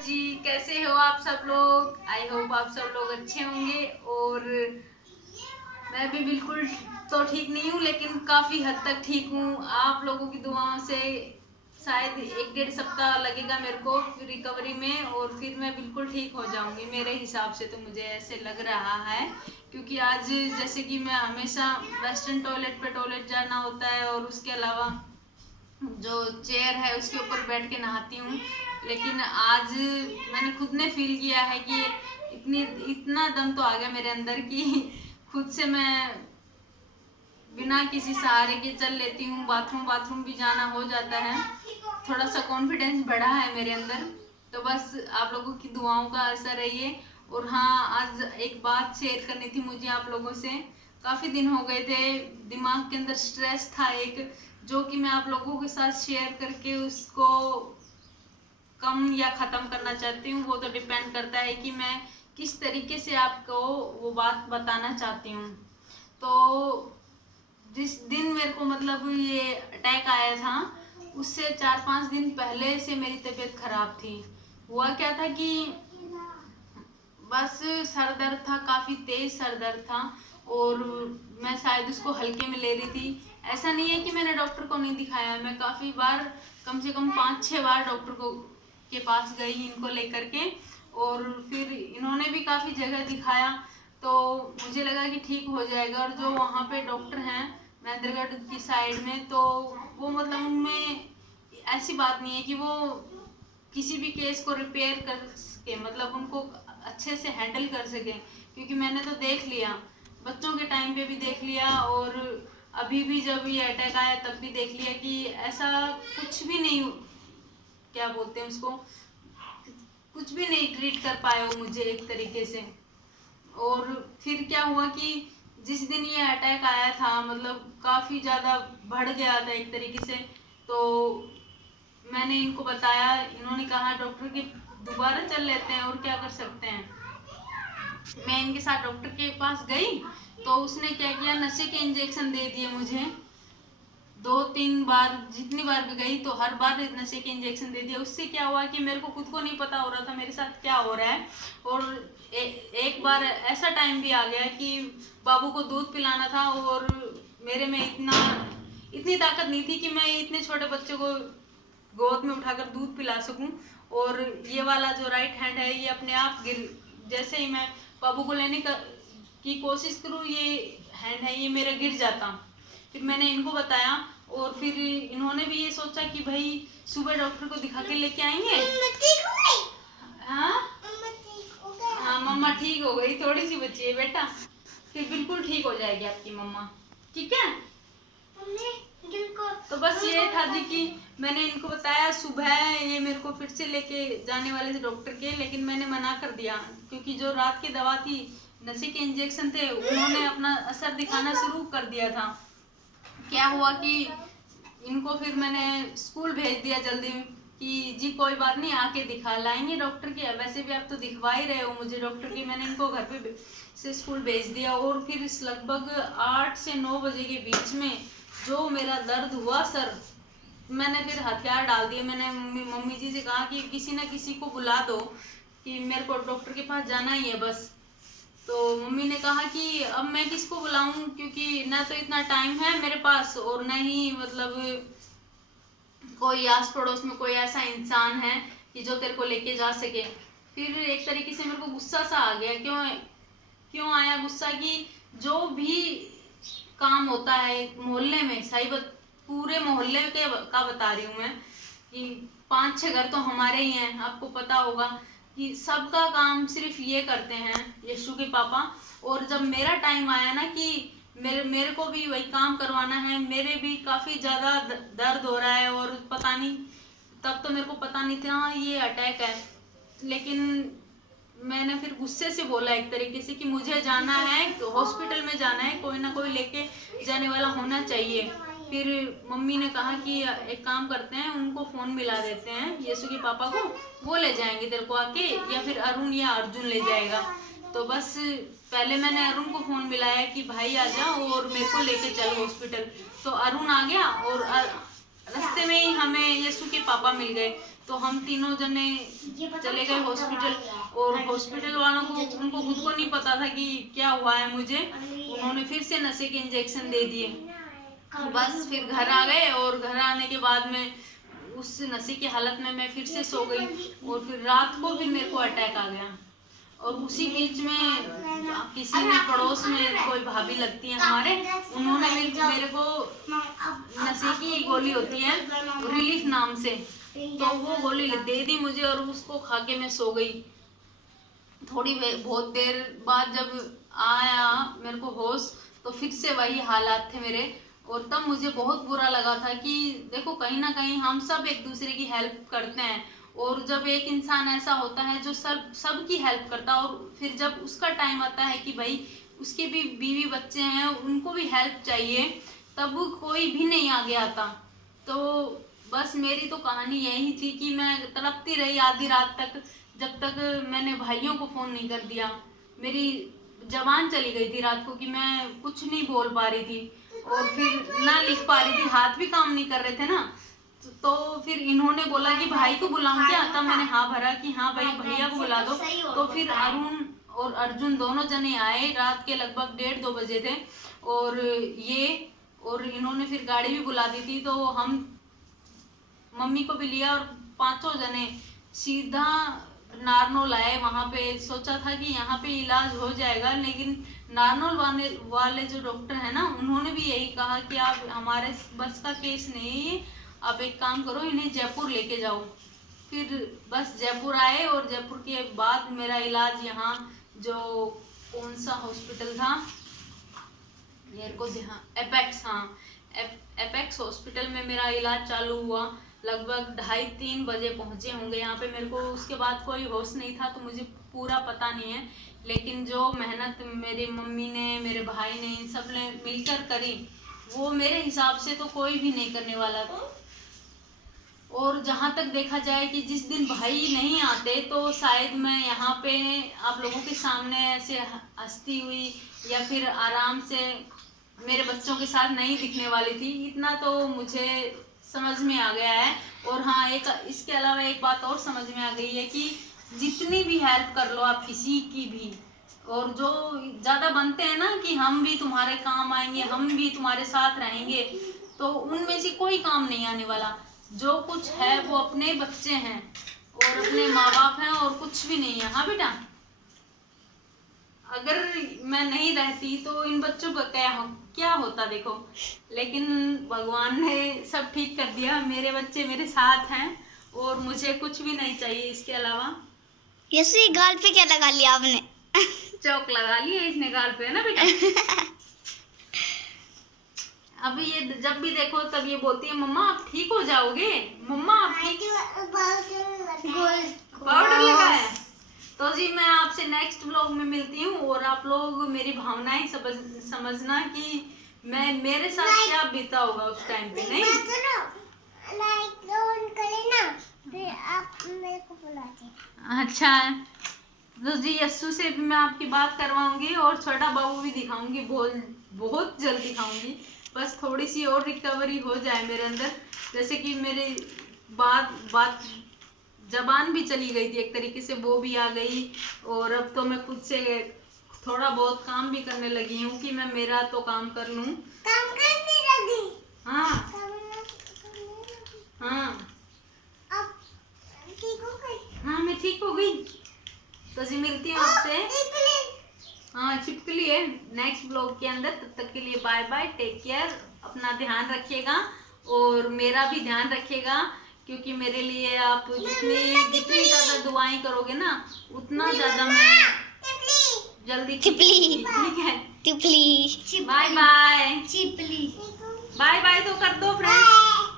जी, कैसे हो आप सब लोग। आई होप आप सब लोग अच्छे होंगे। और मैं भी बिल्कुल तो ठीक नहीं हूँ, लेकिन काफ़ी हद तक ठीक हूँ। आप लोगों की दुआओं से शायद 1-1.5 सप्ताह लगेगा मेरे को रिकवरी में, और फिर मैं बिल्कुल ठीक हो जाऊंगी। मेरे हिसाब से तो मुझे ऐसे लग रहा है, क्योंकि आज जैसे कि मैं हमेशा वेस्टर्न टॉयलेट पे टॉयलेट जाना होता है, और उसके अलावा जो चेयर है उसके ऊपर बैठ के नहाती हूँ। लेकिन आज मैंने खुद ने फील किया है कि इतना दम तो आ गया मेरे अंदर कि खुद से मैं बिना किसी सहारे के चल लेती हूँ। बाथरूम भी जाना हो जाता है। थोड़ा सा कॉन्फिडेंस बढ़ा है मेरे अंदर। तो बस आप लोगों की दुआओं का असर है ये। और हाँ, आज एक बात शेयर करनी थी मुझे आप लोगों से। काफ़ी दिन हो गए थे, दिमाग के अंदर स्ट्रेस था एक, जो कि मैं आप लोगों के साथ शेयर करके उसको कम या ख़त्म करना चाहती हूँ। वो तो डिपेंड करता है कि मैं किस तरीके से आपको वो बात बताना चाहती हूँ। तो जिस दिन मेरे को मतलब ये अटैक आया था, उससे 4-5 दिन पहले से मेरी तबीयत खराब थी। हुआ क्या था कि बस सर दर्द था, काफ़ी तेज सर दर्द था, और मैं शायद उसको हल्के में ले रही थी। ऐसा नहीं है कि मैंने डॉक्टर को नहीं दिखाया, मैं काफ़ी बार, कम से कम 5-6 बार डॉक्टर को के पास गई इनको लेकर के, और फिर इन्होंने भी काफ़ी जगह दिखाया। तो मुझे लगा कि ठीक हो जाएगा। और जो वहाँ पे डॉक्टर हैं महेंद्रगढ़ की साइड में, तो वो मतलब उनमें ऐसी बात नहीं है कि वो किसी भी केस को रिपेयर कर सके, मतलब उनको अच्छे से हैंडल कर सके। क्योंकि मैंने तो देख लिया, बच्चों के टाइम पे भी देख लिया, और अभी भी जब ये अटैक आया तब भी देख लिया कि ऐसा कुछ भी नहीं, क्या बोलते हैं उसको, कुछ भी नहीं ट्रीट कर पाए वो मुझे एक तरीके से। और फिर क्या हुआ कि जिस दिन ये अटैक आया था, मतलब काफ़ी ज़्यादा बढ़ गया था एक तरीके से। तो मैंने इनको बताया, इन्होंने कहा डॉक्टर के दोबारा चल लेते हैं, और क्या कर सकते हैं। मैं इनके साथ डॉक्टर के पास गई, तो उसने क्या किया, नशे के इंजेक्शन दे दिए मुझे। 2-3 बार, जितनी बार भी गई तो हर बार नशे के इंजेक्शन दे दिया। उससे क्या हुआ कि मेरे को खुद को नहीं पता हो रहा था मेरे साथ क्या हो रहा है। और एक बार ऐसा टाइम भी आ गया कि बाबू को दूध पिलाना था, और मेरे में इतनी ताकत नहीं थी कि मैं इतने छोटे बच्चे को गोद में उठाकर दूध पिला सकूं। और ये वाला जो राइट हैंड है, ये अपने आप गिर, जैसे ही मैं बाबू को लेने की कोशिश करूं, ये हैंड है ये मेरा गिर जाता। फिर मैंने इनको बताया, और फिर इन्होंने भी ये सोचा कि भाई सुबह डॉक्टर को दिखा के लेके आएंगे। हाँ हाँ, मम्मा ठीक हो गई, थोड़ी सी बची है बेटा, फिर बिल्कुल ठीक हो जाएगी आपकी मम्मा, ठीक है। तो बस ये था जी कि मैंने इनको बताया। सुबह ये मेरे को फिर से लेके जाने वाले थे डॉक्टर के, लेकिन मैंने मना कर दिया, क्योंकि जो रात की दवा थी, नशे के इंजेक्शन थे, उन्होंने अपना असर दिखाना शुरू कर दिया था। क्या हुआ कि इनको फिर मैंने स्कूल भेज दिया जल्दी कि जी कोई बात नहीं, आके दिखा लाएंगे डॉक्टर के, वैसे भी आप तो दिखवा ही रहे हो मुझे डॉक्टर की। मैंने इनको घर पे से स्कूल भेज दिया। और फिर लगभग 8 से 9 बजे के बीच में जो मेरा दर्द हुआ सर, मैंने फिर हथियार डाल दिए। मैंने मम्मी जी से कहा कि किसी ना किसी को बुला दो, कि मेरे को डॉक्टर के पास जाना ही है बस। तो मम्मी ने कहा कि अब मैं किसको बुलाऊं, क्योंकि ना तो इतना टाइम है मेरे पास, और न ही मतलब कोई आस पड़ोस में कोई ऐसा इंसान है कि जो तेरे को लेके जा सके। फिर एक तरीके से मेरे को गुस्सा सा आ गया। क्यों आया गुस्सा, कि जो भी काम होता है मोहल्ले में, पूरे मोहल्ले के का बता रही हूँ मैं, कि 5-6 घर तो हमारे ही हैं, आपको पता होगा कि सबका काम सिर्फ ये करते हैं यशु के पापा। और जब मेरा टाइम आया ना कि मेरे को भी वही काम करवाना है, मेरे भी काफ़ी ज़्यादा दर्द हो रहा है, और पता नहीं, तब तो मेरे को पता नहीं था ये अटैक है। लेकिन मैंने फिर गुस्से से बोला एक तरीके से कि मुझे जाना है, हॉस्पिटल में जाना है, कोई ना कोई लेके जाने वाला होना चाहिए। फिर मम्मी ने कहा कि एक काम करते हैं, उनको फ़ोन मिला देते हैं यीशु के पापा को, वो ले जाएंगे तेरे को आके, या फिर अरुण या अर्जुन ले जाएगा। तो बस पहले मैंने अरुण को फ़ोन मिलाया कि भाई आ जा और मेरे को लेके चल हॉस्पिटल। तो अरुण आ गया, और रास्ते में ही हमें यीशु के पापा मिल गए। तो हम तीनों जने चले गए हॉस्पिटल, और हॉस्पिटल वालों को उनको खुद को नहीं पता था कि क्या हुआ है मुझे। उन्होंने फिर से नशे के इंजेक्शन दे दिए। बस फिर घर आ गए, और घर आने के बाद में उस नशे की हालत में मैं फिर से सो गई, और फिर रात को फिर मेरे को अटैक आ गया। और उसी बीच में किसी ने पड़ोस में कोई भाभी लगती है हमारे, उन्होंने मेरे को नशे की गोली होती है रिलीफ नाम से, तो वो गोली दे दी मुझे, और उसको खा के मैं सो गई। बहुत देर बाद जब आया मेरे को होश, तो फिर से वही हालात थे मेरे। और तब मुझे बहुत बुरा लगा था कि देखो कहीं ना कहीं हम सब एक दूसरे की हेल्प करते हैं, और जब एक इंसान ऐसा होता है जो सबकी हेल्प करता है, और फिर जब उसका टाइम आता है कि भाई उसके भी बीवी बच्चे हैं, उनको भी हेल्प चाहिए, तब कोई भी नहीं आगे आता। तो बस मेरी तो कहानी यही थी कि मैं तड़पती रही आधी रात तक, जब तक मैंने भाइयों को फ़ोन नहीं कर दिया। मेरी जबान चली गई थी रात को कि मैं कुछ नहीं बोल पा रही थी, और फिर ना लिख पा रही थी, हाथ भी काम नहीं कर रहे थे ना। तो फिर इन्होंने बोला कि भाई को बुलाऊं क्या, तब मैंने हाँ भरा कि हाँ भाई भैया को बुला दो। तो फिर अरुण और अर्जुन दोनों जने आए, रात के लगभग 1:30-2 बजे थे, और इन्होंने फिर गाड़ी भी बुला दी थी। तो हम मम्मी को भी लिया, और 5 जने सीधा नारनौल आए। वहाँ पे सोचा था कि यहाँ पे इलाज हो जाएगा, लेकिन नारनौल वाले जो डॉक्टर है ना, उन्होंने भी यही कहा कि आप हमारे बस का केस नहीं है, आप एक काम करो इन्हें जयपुर लेके जाओ। फिर बस जयपुर आए, और जयपुर के बाद मेरा इलाज यहाँ जो कौन सा हॉस्पिटल था मेरे को एपेक्स, हाँ एपेक्स हॉस्पिटल में मेरा इलाज चालू हुआ। लगभग 2:30-3 बजे पहुँचे होंगे यहाँ पे। मेरे को उसके बाद कोई होश नहीं था, तो मुझे पूरा पता नहीं है, लेकिन जो मेहनत मेरी मम्मी ने, मेरे भाई ने, इन सब ने मिलकर करी, वो मेरे हिसाब से तो कोई भी नहीं करने वाला था। और जहाँ तक देखा जाए कि जिस दिन भाई नहीं आते, तो शायद मैं यहाँ पे आप लोगों के सामने ऐसे हंसती हुई या फिर आराम से मेरे बच्चों के साथ नहीं दिखने वाली थी। इतना तो मुझे समझ में आ गया है। और हाँ, एक इसके अलावा एक बात और समझ में आ गई है कि जितनी भी हेल्प कर लो आप किसी की भी, और जो ज़्यादा बनते हैं ना कि हम भी तुम्हारे काम आएंगे, हम भी तुम्हारे साथ रहेंगे, तो उनमें से कोई काम नहीं आने वाला। जो कुछ है वो अपने बच्चे हैं और अपने माँ बाप हैं, और कुछ भी नहीं है। हाँ बेटा, अगर मैं नहीं रहती तो इन बच्चों का क्या होता देखो। लेकिन भगवान ने सब ठीक कर दिया, मेरे बच्चे मेरे साथ हैं, और मुझे कुछ भी नहीं चाहिए इसके अलावा। ये गाल पे क्या लगा लिया आपने? चौक लगा लिया इसने गाल पे, है ना बेटा। अब ये जब भी देखो तब ये बोलती है मम्मा आप ठीक हो जाओगे, मम्मा आप ठीक। पाउडर लगा है। तो जी मैं आपसे नेक्स्ट व्लॉग में मिलती हूँ, और आप लोग मेरी भावनाएं समझना कि मेरे साथ क्या बीता होगा उस टाइम पे। नहीं आप मेरे को बुलाते। अच्छा, तो जी यस्सु से भी मैं आपकी बात करवाऊंगी, और छोटा बाबू भी दिखाऊंगी, बहुत जल्द दिखाऊंगी। बस थोड़ी सी और रिकवरी हो जाए मेरे अंदर, जैसे कि मेरी बात जबान भी चली गई थी एक तरीके से, वो भी आ गई। और अब तो मैं खुद से थोड़ा बहुत काम भी करने लगी हूँ कि मैं मेरा तो काम कर लूँ। काम करने लगी? हाँ हाँ, अब ठीक हो गई? हाँ मैं ठीक हो गई। तो जी मिलती हूँ आपसे। हाँ छिपकली है नेक्स्ट ब्लॉग के अंदर। तब तक के लिए बाय बाय, टेक केयर, अपना ध्यान रखिएगा और मेरा भी ध्यान रखिएगा, क्योंकि मेरे लिए आप जितनी ज़्यादा दुआएं करोगे ना, उतना ज़्यादा मैं जल्दी ठीक है। टिपली बाय बाय, चिपली बाय बाय तो कर दो फ्रेंड्स।